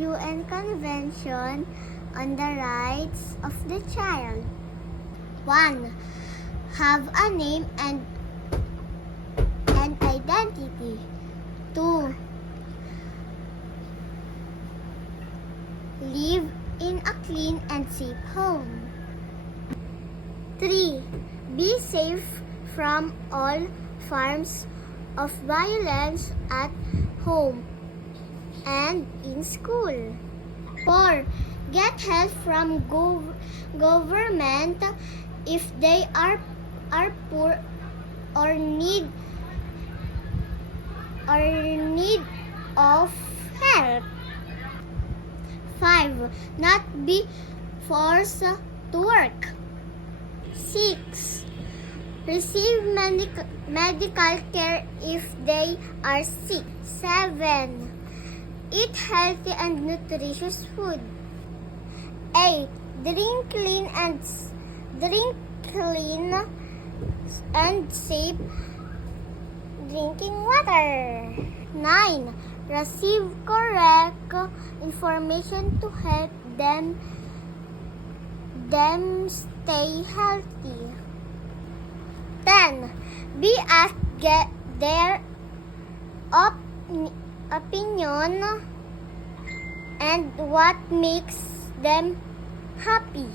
UN Convention on the Rights of the Child. 1. Have a name and identity. 2. Live in a clean and safe home. 3. Be safe from all forms of violence at home and in school. 4. Get help from government if they are poor or need of help. 5. Not be forced to work. 6. Receive medical care if they are sick. 7. Eat healthy and nutritious food. 8. Drink clean and safe drinking water. 9. Receive correct information to help them stay healthy. 10. Be asked their opinion and what makes them happy.